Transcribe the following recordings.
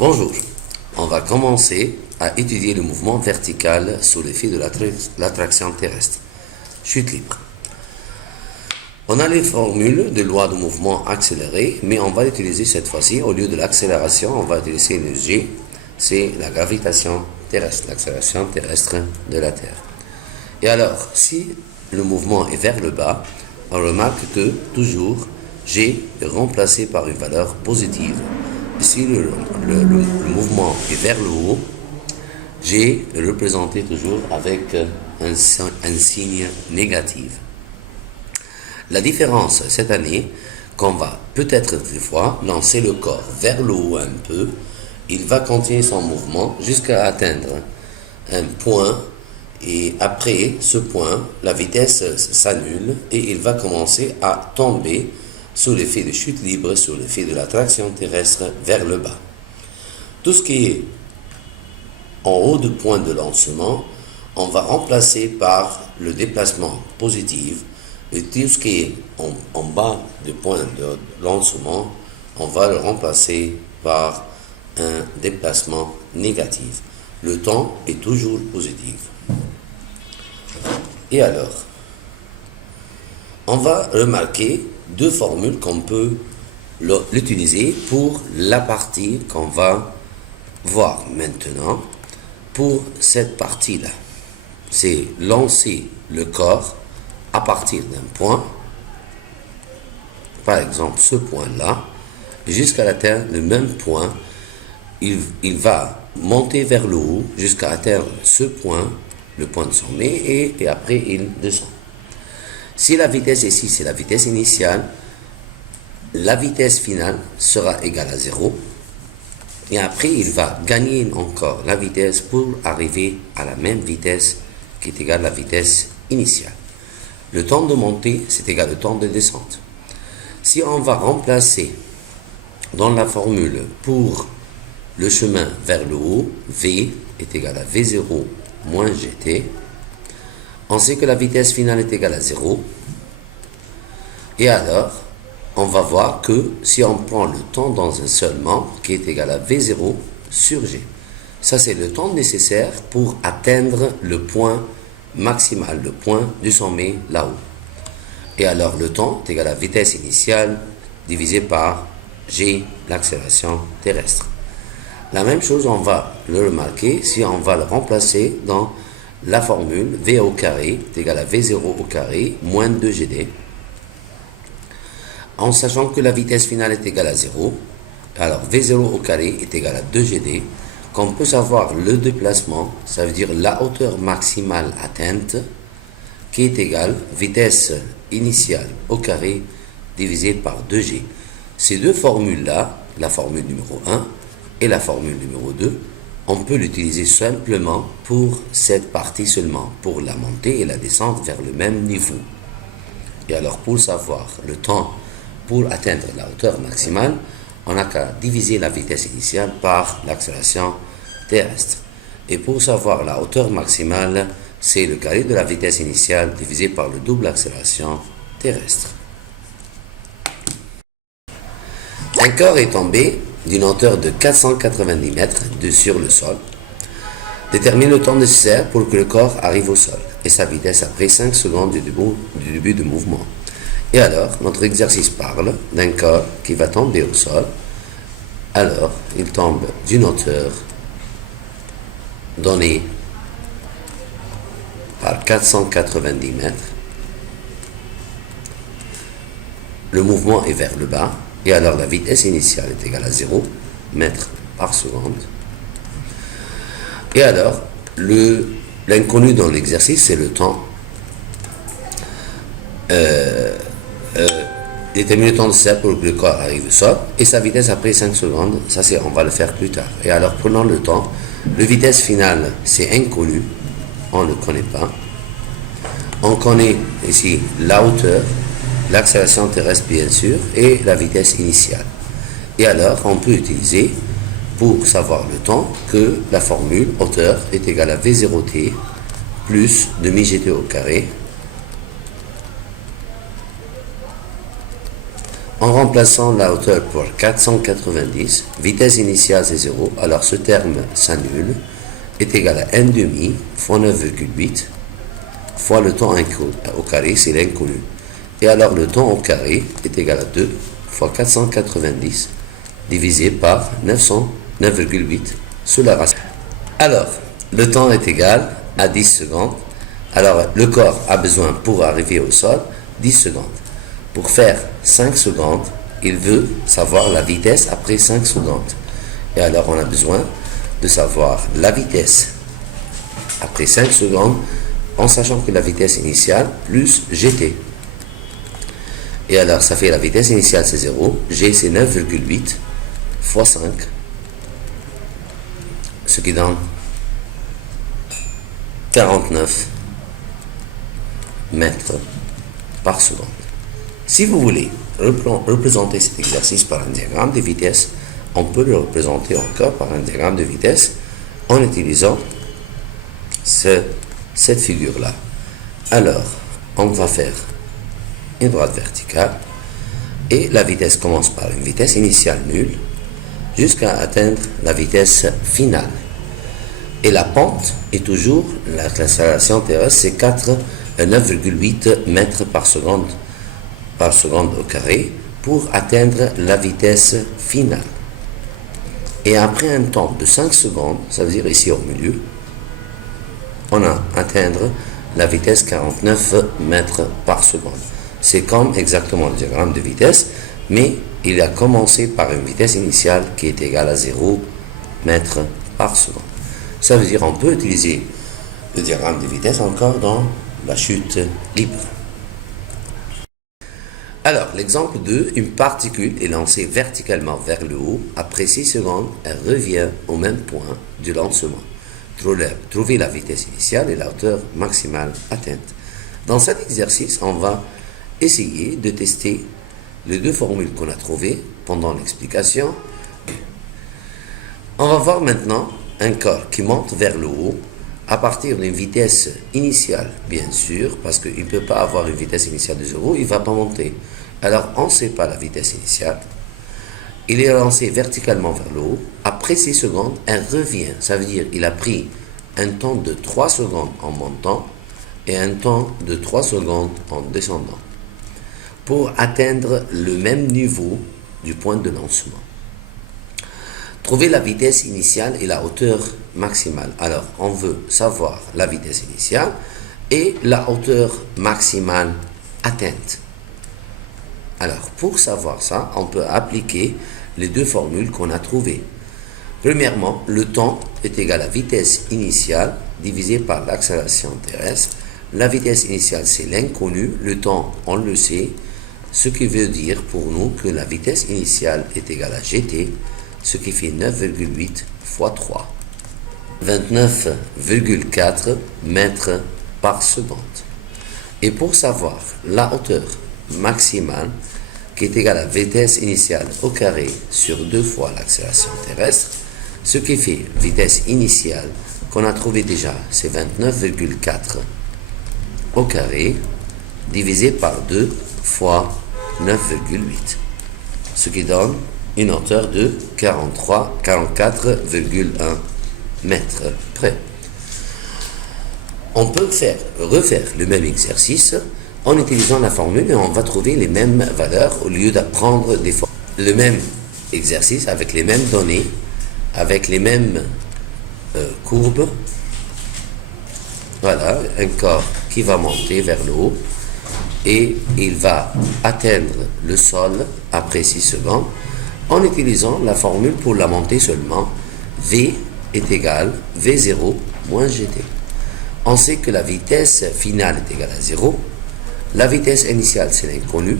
Bonjour, on va commencer à étudier le mouvement vertical sous l'effet de l'attraction terrestre. Chute libre. On a les formules de loi de mouvement accéléré, mais on va utiliser cette fois-ci, au lieu de l'accélération, on va utiliser le G, c'est la gravitation terrestre, l'accélération terrestre de la Terre. Et alors, si le mouvement est vers le bas, on remarque que toujours G est remplacé par une valeur positive. Si le mouvement est vers le haut, G est représenté toujours avec un signe négatif. La différence cette année, qu'on va peut-être des fois lancer le corps vers le haut un peu, il va continuer son mouvement jusqu'à atteindre un point et après ce point, la vitesse s'annule et il va commencer à tomber sous l'effet de chute libre, sous l'effet de l'attraction terrestre vers le bas. Tout ce qui est en haut du point de lancement, on va remplacer par le déplacement positif, et tout ce qui est en bas du point de lancement, on va le remplacer par un déplacement négatif. Le temps est toujours positif. Et alors, on va remarquer deux formules qu'on peut l'utiliser pour la partie qu'on va voir maintenant. Pour cette partie-là, c'est lancer le corps à partir d'un point, par exemple ce point-là, jusqu'à atteindre le même point. Il va monter vers le haut jusqu'à atteindre ce point, le point de sommet, et après il descend. Si la vitesse ici, c'est la vitesse initiale, la vitesse finale sera égale à 0. Et après, il va gagner encore la vitesse pour arriver à la même vitesse qui est égale à la vitesse initiale. Le temps de montée, c'est égal au temps de descente. Si on va remplacer dans la formule pour le chemin vers le haut, V est égal à V0 moins GT, on sait que la vitesse finale est égale à 0. Et alors, on va voir que si on prend le temps dans un seul membre, qui est égal à V0 sur G, ça c'est le temps nécessaire pour atteindre le point maximal, le point du sommet là-haut. Et alors le temps est égal à la vitesse initiale divisé par G, l'accélération terrestre. La même chose, on va le remarquer si on va le remplacer dans la formule V au carré est égal à V0 au carré moins 2GD. En sachant que la vitesse finale est égale à 0, alors V0 au carré est égal à 2GD, qu'on peut savoir le déplacement, ça veut dire la hauteur maximale atteinte, qui est égale vitesse initiale au carré divisé par 2G. Ces deux formules-là, la formule numéro 1 et la formule numéro 2, on peut l'utiliser simplement pour cette partie seulement, pour la montée et la descente vers le même niveau. Et alors pour savoir le temps pour atteindre la hauteur maximale, on n'a qu'à diviser la vitesse initiale par l'accélération terrestre. Et pour savoir la hauteur maximale, c'est le carré de la vitesse initiale divisé par le double accélération terrestre. Un corps est tombé d'une hauteur de 490 mètres sur le sol. Détermine le temps nécessaire pour que le corps arrive au sol et sa vitesse après 5 secondes du début du mouvement. Et alors, notre exercice parle d'un corps qui va tomber au sol. Alors, il tombe d'une hauteur donnée par 490 mètres. Le mouvement est vers le bas. Et alors, la vitesse initiale est égale à 0 mètres par seconde. Et alors, l'inconnu dans l'exercice, c'est le temps. Déterminer le temps nécessaire pour que le corps arrive au sol et sa vitesse après 5 secondes, ça c'est, on va le faire plus tard. Et alors prenons le temps, la vitesse finale c'est inconnu, on ne le connaît pas. On connaît ici la hauteur, l'accélération terrestre bien sûr et la vitesse initiale. Et alors on peut utiliser pour savoir le temps que la formule hauteur est égale à V0t plus demi-gt au carré En remplaçant la hauteur pour 490, vitesse initiale c'est 0, alors ce terme s'annule, est égal à 1 demi fois 9,8 fois le temps au carré, c'est l'inconnu. Et alors le temps au carré est égal à 2 fois 490 divisé par 9,8 sous la racine. Alors, le temps est égal à 10 secondes. Alors, le corps a besoin pour arriver au sol 10 secondes. Pour faire 5 secondes, il veut savoir la vitesse après 5 secondes. Et alors, on a besoin de savoir la vitesse après 5 secondes en sachant que la vitesse initiale plus gt. Et alors, ça fait la vitesse initiale, c'est 0. G, c'est 9,8 fois 5. Ce qui donne 49 mètres par seconde. Si vous voulez représenter cet exercice par un diagramme de vitesse, on peut le représenter encore par un diagramme de vitesse en utilisant cette figure-là. Alors, on va faire une droite verticale et la vitesse commence par une vitesse initiale nulle jusqu'à atteindre la vitesse finale. Et la pente est toujours, l'accélération terrestre, c'est 9,8 mètres par seconde au carré pour atteindre la vitesse finale. Et après un temps de 5 secondes, ça veut dire ici au milieu, on a atteindre la vitesse 49 mètres par seconde. C'est comme exactement le diagramme de vitesse, mais il a commencé par une vitesse initiale qui est égale à 0 mètres par seconde. Ça veut dire qu'on peut utiliser le diagramme de vitesse encore dans la chute libre. Alors, l'exemple 2, une particule est lancée verticalement vers le haut. Après 6 secondes, elle revient au même point du lancement. Trouver la vitesse initiale et la hauteur maximale atteinte. Dans cet exercice, on va essayer de tester les deux formules qu'on a trouvées pendant l'explication. On va voir maintenant un corps qui monte vers le haut à partir d'une vitesse initiale, bien sûr, parce qu'il ne peut pas avoir une vitesse initiale de 0, il ne va pas monter. Alors, on ne sait pas la vitesse initiale. Il est lancé verticalement vers le haut. Après 6 secondes, elle revient. Ça veut dire qu'il a pris un temps de 3 secondes en montant et un temps de 3 secondes en descendant pour atteindre le même niveau du point de lancement. Trouver la vitesse initiale et la hauteur maximale. Alors, on veut savoir la vitesse initiale et la hauteur maximale atteinte. Alors, pour savoir ça, on peut appliquer les deux formules qu'on a trouvées. Premièrement, le temps est égal à vitesse initiale divisé par l'accélération terrestre. La vitesse initiale, c'est l'inconnu. Le temps, on le sait. Ce qui veut dire pour nous que la vitesse initiale est égale à gt, ce qui fait 9,8 fois 3. 29,4 mètres par seconde. Et pour savoir la hauteur maximale, qui est égale à vitesse initiale au carré sur 2 fois l'accélération terrestre, ce qui fait vitesse initiale qu'on a trouvé déjà, c'est 29,4 au carré divisé par 2 fois 9,8, ce qui donne une hauteur de 44,1 mètres près. On peut refaire le même exercice en utilisant la formule et on va trouver les mêmes valeurs au lieu d'apprendre des formules. Le même exercice avec les mêmes données, avec les mêmes courbes. Voilà, un corps qui va monter vers le haut et il va atteindre le sol après 6 secondes en utilisant la formule pour la montée seulement. V est égal V0 moins GT. On sait que la vitesse finale est égale à 0. La vitesse initiale, c'est l'inconnu,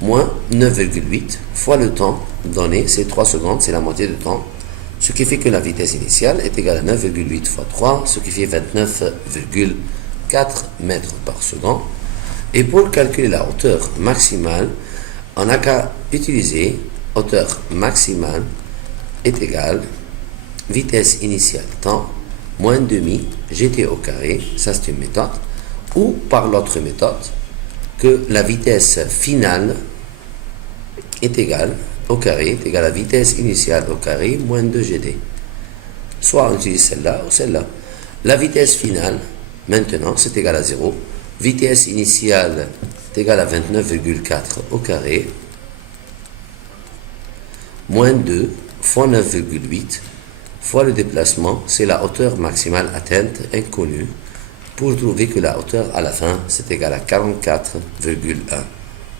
moins 9,8 fois le temps donné, c'est 3 secondes, c'est la moitié du temps, ce qui fait que la vitesse initiale est égale à 9,8 fois 3, ce qui fait 29,4 mètres par seconde. Et pour calculer la hauteur maximale, on n'a qu'à utiliser hauteur maximale est égale vitesse initiale temps moins demi gt au carré, ça c'est une méthode, ou par l'autre méthode, que la vitesse finale est égal au carré, est égal à vitesse initiale au carré moins 2GD. Soit on utilise celle-là ou celle-là. La vitesse finale, maintenant, c'est égal à 0. Vitesse initiale est égale à 29,4 au carré, moins 2 fois 9,8 fois le déplacement, c'est la hauteur maximale atteinte inconnue, pour trouver que la hauteur à la fin, c'est égal à 44,1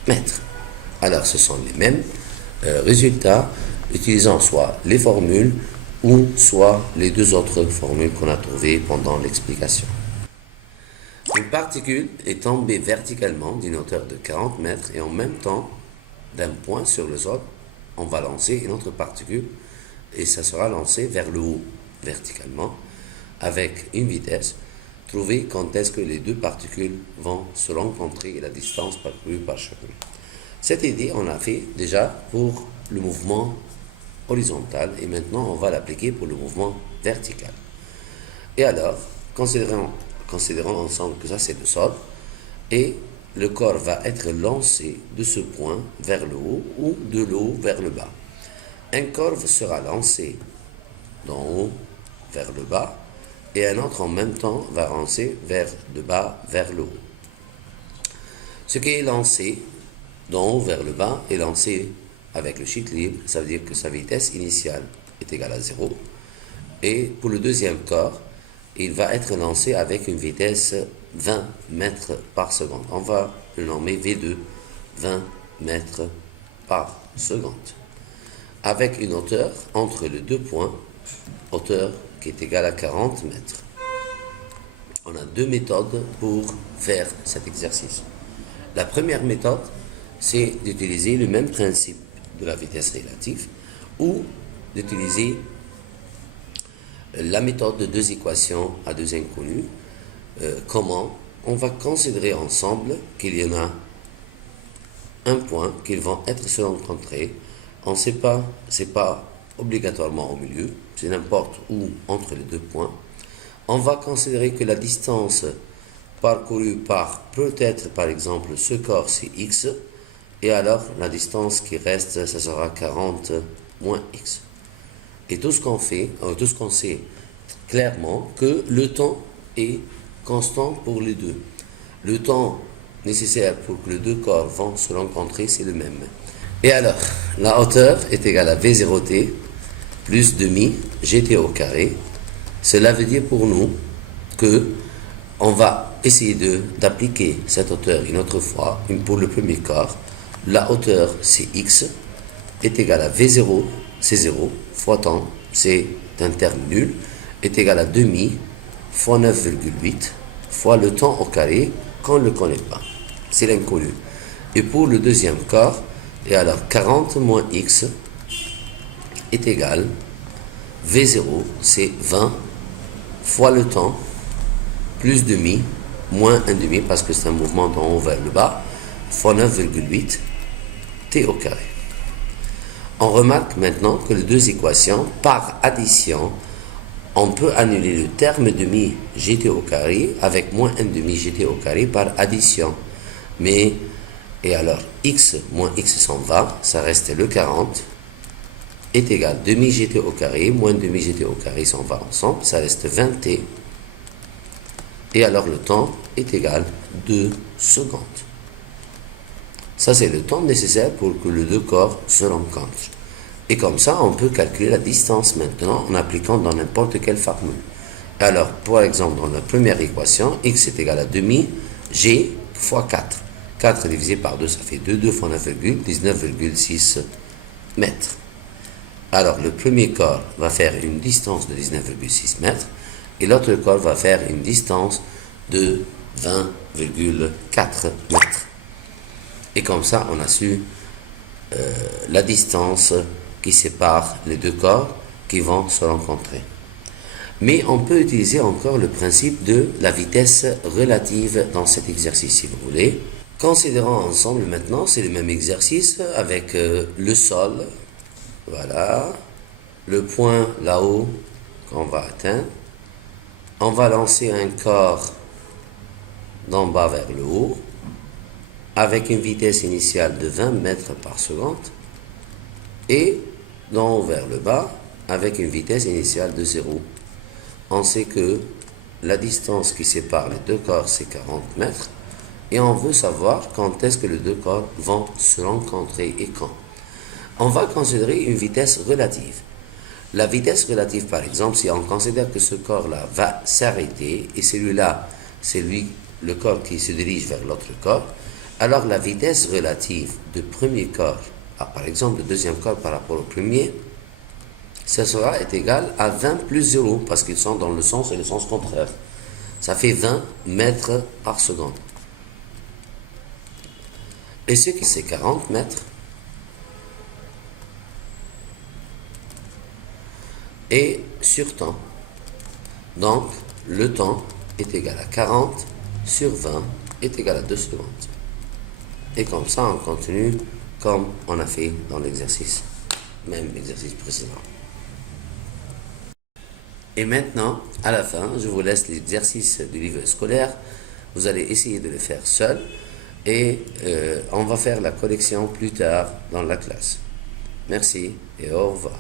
mètres. Alors, ce sont les mêmes résultats, utilisant soit les formules ou soit les deux autres formules qu'on a trouvées pendant l'explication. Une particule est tombée verticalement d'une hauteur de 40 mètres et en même temps, d'un point sur le sol, on va lancer une autre particule et ça sera lancé vers le haut verticalement avec une vitesse. Trouver quand est-ce que les deux particules vont se rencontrer et la distance parcourue par chacune. Cette idée, on l'a fait déjà pour le mouvement horizontal et maintenant on va l'appliquer pour le mouvement vertical. Et alors, considérons ensemble que ça c'est le sol et le corps va être lancé de ce point vers le haut ou de l'eau vers le bas. Un corps sera lancé d'en haut vers le bas et un autre en même temps va lancer vers le bas vers le haut. Ce qui est lancé d'en haut vers le bas est lancé avec le chute libre, ça veut dire que sa vitesse initiale est égale à 0. Et pour le deuxième corps, il va être lancé avec une vitesse 20 mètres par seconde. On va le nommer V2, 20 mètres par seconde. Avec une hauteur entre les deux points, hauteur qui est égale à 40 mètres. On a deux méthodes pour faire cet exercice. La première méthode, c'est d'utiliser le même principe de la vitesse relative ou d'utiliser la méthode de deux équations à deux inconnues. Comment? On va considérer ensemble qu'il y en a un point qu'ils vont être se rencontrer. On ne sait pas, c'est pas obligatoirement au milieu, c'est n'importe où entre les deux points. On va considérer que la distance parcourue par peut-être par exemple ce corps c'est x et alors la distance qui reste ça sera 40 moins x. Et tout ce qu'on fait, tout ce qu'on sait clairement que le temps est constant pour les deux. Le temps nécessaire pour que les deux corps vont se rencontrer c'est le même. Et alors, la hauteur est égale à V0t plus demi gt au carré. Cela veut dire pour nous que on va essayer d'appliquer cette hauteur une autre fois. Pour le premier corps, la hauteur c'est x est égale à V0, c'est 0, fois temps, c'est un terme nul, est égal à demi fois 9,8 fois le temps au carré qu'on ne le connaît pas. C'est l'inconnu. Et pour le deuxième corps, et alors 40 moins x est égal V0, c'est 20 fois le temps plus demi moins 1 demi parce que c'est un mouvement d'en haut vers le bas fois 9,8 t au carré. On remarque maintenant que les deux équations, par addition, on peut annuler le terme demi gt au carré avec moins 1 demi gt au carré par addition. Mais, et alors, x moins x s'en va, ça reste le 40, est égal demi gt au carré, moins demi gt au carré s'en va ensemble, ça reste 20t. Et alors le temps est égal 2 secondes. Ça, c'est le temps nécessaire pour que les deux corps se rencontrent. Et comme ça, on peut calculer la distance maintenant en appliquant dans n'importe quelle formule. Alors, par exemple, dans la première équation, x est égal à demi g fois 4. 4 divisé par 2, ça fait 2. 2 fois 19,6 mètres. Alors, le premier corps va faire une distance de 19,6 mètres et l'autre corps va faire une distance de 20,4 mètres. Et comme ça, on a su la distance qui sépare les deux corps qui vont se rencontrer. Mais on peut utiliser encore le principe de la vitesse relative dans cet exercice, si vous voulez. Considérons ensemble maintenant, c'est le même exercice avec le sol, voilà, le point là-haut qu'on va atteindre. On va lancer un corps d'en bas vers le haut avec une vitesse initiale de 20 mètres par seconde et d'en haut vers le bas avec une vitesse initiale de 0. On sait que la distance qui sépare les deux corps, c'est 40 mètres. Et on veut savoir quand est-ce que les deux corps vont se rencontrer et quand. On va considérer une vitesse relative. La vitesse relative, par exemple, si on considère que ce corps-là va s'arrêter et celui-là, c'est le corps qui se dirige vers l'autre corps, alors la vitesse relative du premier corps, par exemple le deuxième corps par rapport au premier, ça sera égal à 20 plus 0 parce qu'ils sont dans le sens et le sens contraire. Ça fait 20 mètres par seconde. Et ce qui c'est 40 mètres. Et sur temps. Donc, le temps est égal à 40 sur 20 est égal à 2 secondes. Et comme ça, on continue comme on a fait dans l'exercice, même l'exercice précédent. Et maintenant, à la fin, je vous laisse l'exercice du livre scolaire. Vous allez essayer de le faire seul et on va faire la correction plus tard dans la classe. Merci et au revoir.